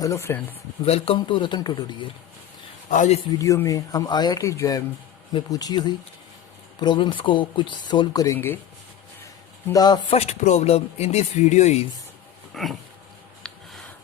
Hello friends, welcome to Ratan tutorial. आज इस video में हम आईआईटी जैम में पूछी हुई प्रॉब्लम्स को कुछ सोल्व करेंगे। The first problem in this video is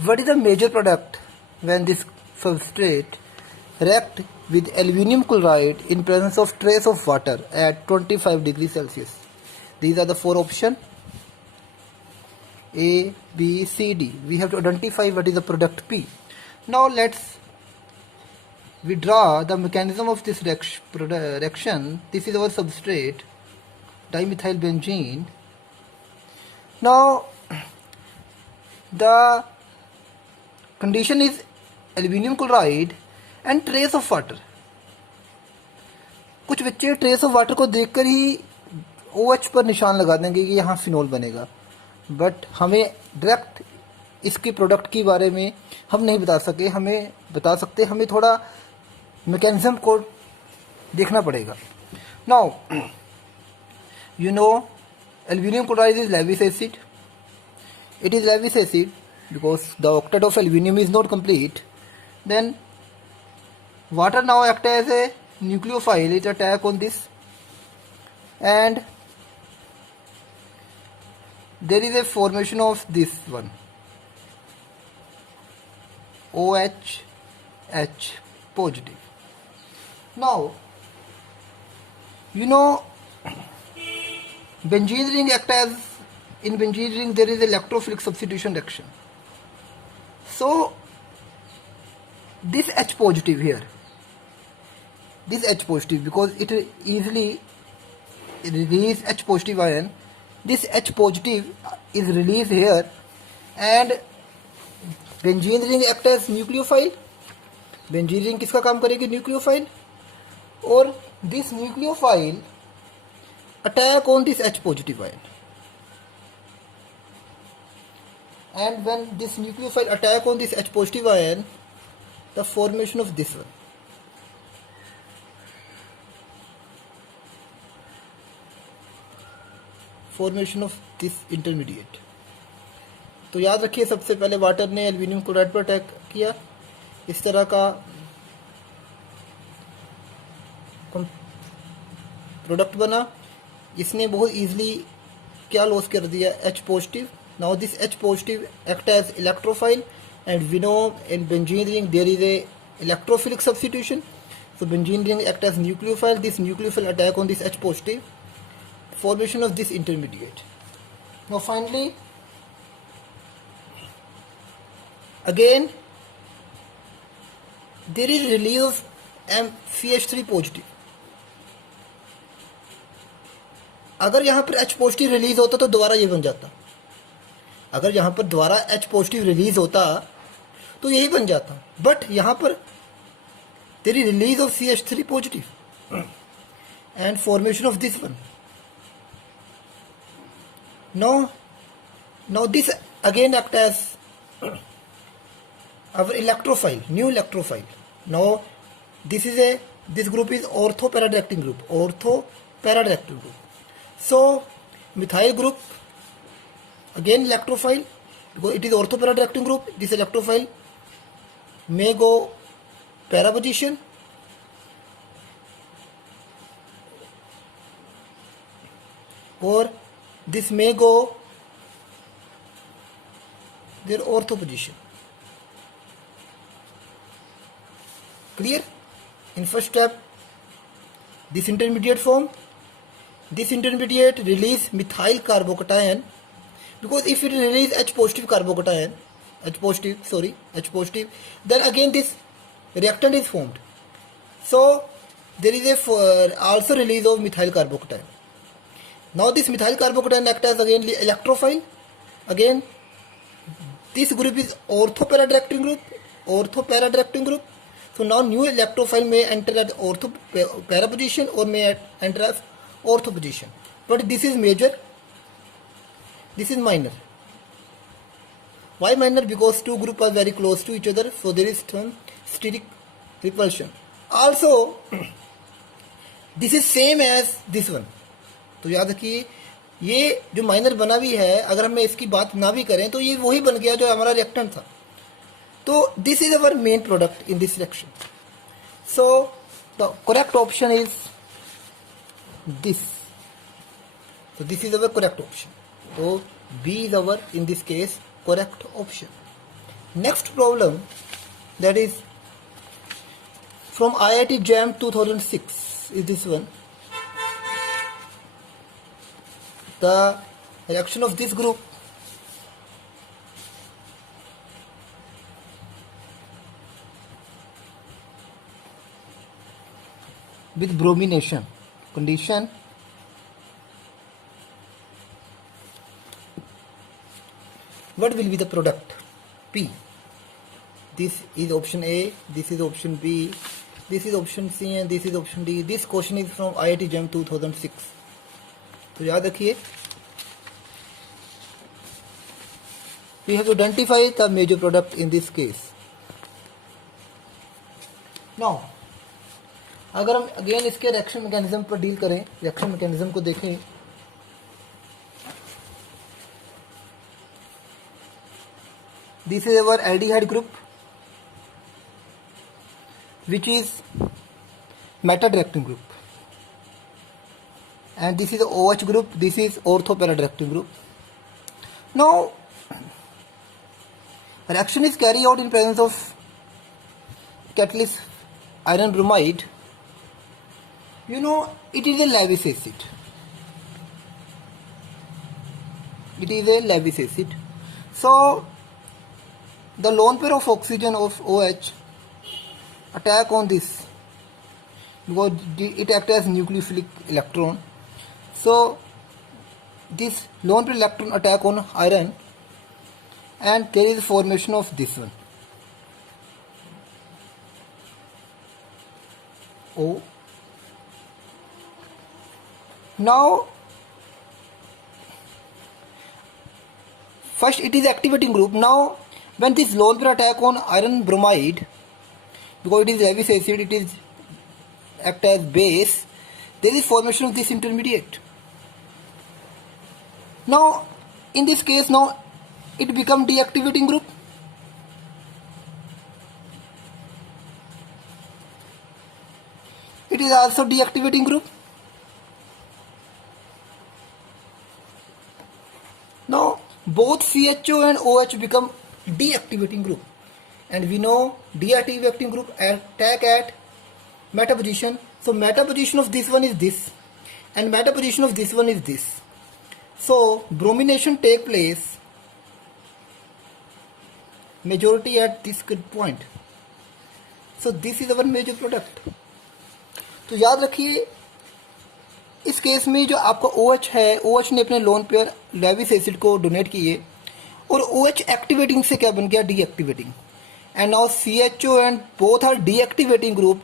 what is the major product when this substrate react with aluminum chloride in presence of trace of water at 25 degrees Celsius. These are the four options: A, B, C, D. We have to identify what is the product P. Now we draw the mechanism of this reaction. This is our substrate, dimethylbenzene. Now the condition is aluminum chloride and trace of water. कुछ बच्चे trace of water को देखकर ही OH पर निशान लगा देंगे कि यहाँ फिनोल बनेगा, बट हमें डायरेक्ट इसके प्रोडक्ट के बारे में हम नहीं बता सकते। हमें थोड़ा मैकेनिज्म को देखना पड़ेगा। Now you know aluminium chloride is Lewis acid. It is Lewis acid because the octet of aluminium is not complete. Then water now act as a nucleophile. It attack on this, and there is a formation of this one, OH positive. Now you know benzene ring act as, in benzene ring there is electrophilic substitution reaction. So this H positive here, this H positive, because it easily release H positive ion, this H positive is released here, and benzene ring act as nucleophile. benzene ring किसका काम करेगी? nucleophile. और this nucleophile attack on this H positive ion, and when this nucleophile attack on this H positive ion, the formation of this one, formation of this intermediate. तो याद रखिए, सबसे पहले water ने एल्यूमिनियम क्लोराइड पर attack किया, इस तरह का प्रोडक्ट बना। इसने बहुत इजीली क्या लॉस कर दिया? H positive. Now this H positive act as electrophile, and we know in benzene ring there is a electrophilic substitution. So benzene ring act as nucleophile. This nucleophile attack on this H positive, formation of this intermediate. Now finally again there is release of CH3 positive. अगर यहाँ पर H positive release होता तो दोबारा ये बन जाता। अगर यहाँ पर दोबारा H पॉजिटिव रिलीज होता तो यही बन जाता, बट यहाँ पर there is release of CH3 positive and formation of this one. Now this again act as our electrophile, new electrophile. Now this group is ortho paradirecting group, So methyl group again electrophile, because it is ortho paradirecting group. This electrophile may go para position, or this may go their ortho position. Clear? In first step, this intermediate form. This intermediate release methyl carbocation, because if it release H positive carbocation, H positive, then again this reactant is formed. So there is also release of methyl carbocation. Now this methyl carbocation act as again electrophile. Again this group is ortho paradirecting group. So now new electrophile may enter at ortho para position or may enter as ortho position. But this is major, this is minor. Why minor? Because two groups are very close to each other, so there is some steric repulsion. Also this is same as this one. तो याद रखिए, ये जो minor बना भी है, अगर हमें इसकी बात ना भी करें तो ये वही बन गया जो हमारा रिएक्टेंट था। So this is our main product in this reaction. So the correct option is this. So this is our correct option. So B is our, in this case, correct option. Next problem, that is from IIT JAM 2006, is this one. The reaction of this group with bromination condition what will be the product? P. This is option A, this is option B, this is option C and this is option D. This question is from IIT JAM 2006. तो याद रखिए, we have to identify the major product in this case. Now अगर हम again इसके reaction mechanism पर deal करें, reaction mechanism को देखें, this is our aldehyde group which is meta-directing group, and this is the OH group, this is ortho-para-directing group. Now reaction is carried out in presence of catalyst iron bromide. You know, it is a Lewis acid. It is a Lewis acid. So the lone pair of oxygen of OH attack on this because it acts as nucleophilic electron. So this lone pair electron attack on iron and there is formation of this one O. Now first it is activating group. Now when this lone pair attack on iron bromide, because it is Lewis acid, it is act as base, there is formation of this intermediate. Now in this case, now it become deactivating group. It is also deactivating group. Now both CHO and OH become deactivating group, and we know deactivating group attack at meta position. So meta position of this one is this and meta position of this one is this. So bromination take place majority at this good point. So this is our major product. तो याद रखिए, इस case में जो आपका OH है, OH ने अपने लोन पेयर लेविस एसिड को डोनेट किए और OH एक्टिवेटिंग से क्या बन गया? Deactivating. And now CHO and both are deactivating group,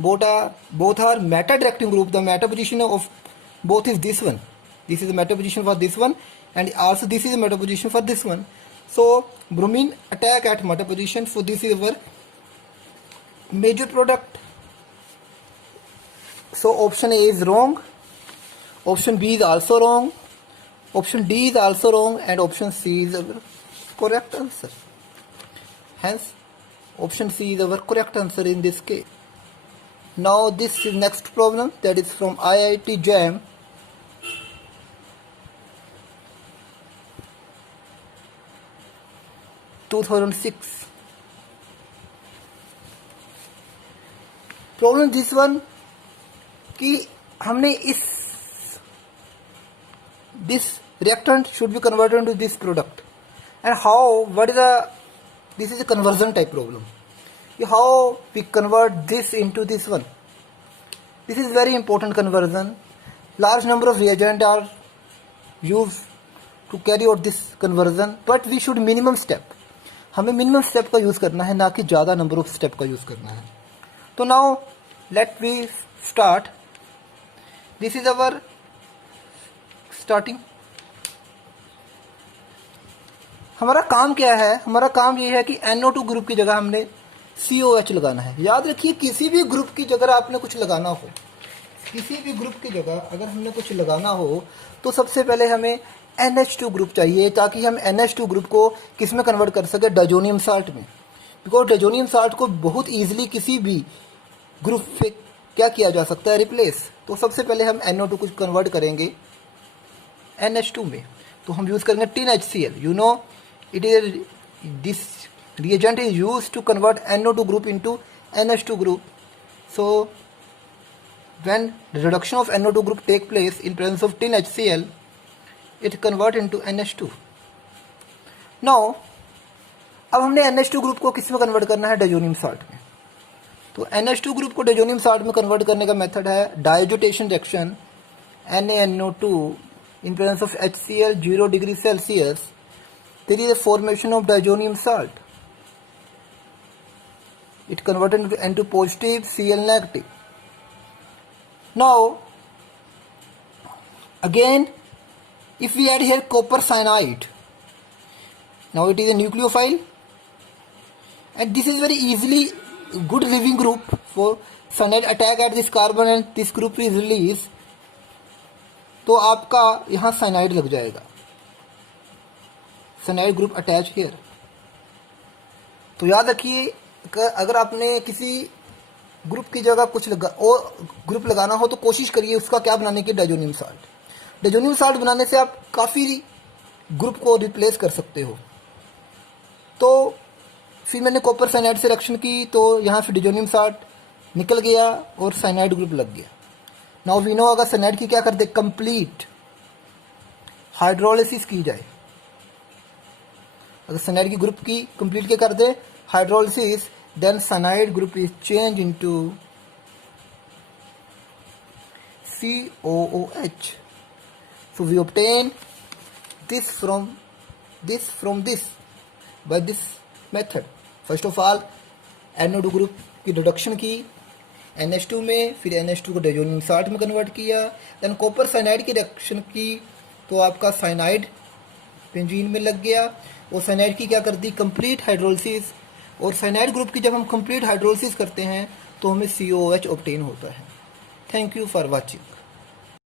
both are meta directing group. The meta position of both is this one. This is the meta position for this one and also this is the meta position for this one. So bromine attack at meta position. So this is our major product. So option A is wrong, option B is also wrong, option D is also wrong, and option C is our correct answer. Hence option C is our correct answer in this case. Now this is next problem, that is from IIT JAM. Problem this one कि हमने this reactant should be converted into this product, and how, what is this is a conversion type problem. How we convert this into this one. This is very important conversion. Large number of reagents are used to carry out this conversion, but we should minimum step. हमें minimum step का use करना है, ना कि ज़्यादा number of step का use करना है. तो now let we start. This is our starting. हमारा काम क्या है? हमारा काम ये है कि NO2 ग्रुप की जगह हमने COH लगाना है. याद रखिए, किसी भी ग्रुप की जगह आपने कुछ लगाना हो, किसी भी ग्रुप की जगह अगर हमने कुछ लगाना हो तो सबसे पहले हमें NH2 ग्रुप चाहिए, ताकि हम NH2 ग्रुप को किस में कन्वर्ट कर सके? डायजोनियम साल्ट में. बिकॉज डायजोनियम साल्ट को बहुत ईजिली किसी भी ग्रुप पे क्या किया जा सकता है, रिप्लेस। तो सबसे पहले हम NO2 को कन्वर्ट करेंगे NH2 में, तो हम यूज़ करेंगे tin HCl। You know it is this reagent is used to convert NO2 group into NH2 group. So when the reduction of NO2 group take place in presence of tin HCl, it convert into NH2. Now अब हमने NH2 group को किस में convert करना है, diazonium salt में। तो NH2 group को डायजोनियम साल्ट में कन्वर्ट करने का मेथड है डायजोटेशन reaction NaNO2 in presence of HCl 0 degree Celsius. There is a formation of diazonium salt. It converted into positive Cl negative. Now again if we add here copper cyanide, now it is a nucleophile and this is very easily good leaving group for cyanide attack at this carbon and this group is released, तो आपका यहाँ cyanide लग जाएगा, cyanide group attach here. तो याद रखिए अगर आपने किसी ग्रुप की जगह कुछ ग्रुप लगाना हो तो कोशिश करिए उसका क्या बनाने की, डायजोनियम साल्ट। डायजोनियम साल्ट बनाने से आप काफ़ी ग्रुप को रिप्लेस कर सकते हो। तो फिर मैंने कॉपर साइनाइड से रिएक्शन की तो यहाँ से डायजोनियम साल्ट निकल गया और साइनाइड ग्रुप लग गया। नाउ वी नो अगर साइनाइड की क्या कर दे, कंप्लीट हाइड्रोलिसिस की जाए, अगर साइनाइड की ग्रुप की कंप्लीट क्या कर दे, hydrolysis, then cyanide group is changed into COOH. So we obtain this from this by this method. First of all NO2 group की रिडक्शन की NH2 में, फिर NH2 को डायजोनियम साल्ट में कन्वर्ट किया, देन कॉपर साइनाइड की reaction की तो आपका साइनाइड बेंजीन में लग गया और साइनाइड की क्या कर दी, कंप्लीट हाइड्रोलिसिस। और साइनाइड ग्रुप की जब हम कंप्लीट हाइड्रोलिसिस करते हैं तो हमें COOH ऑब्टेन होता है। Thank you for watching.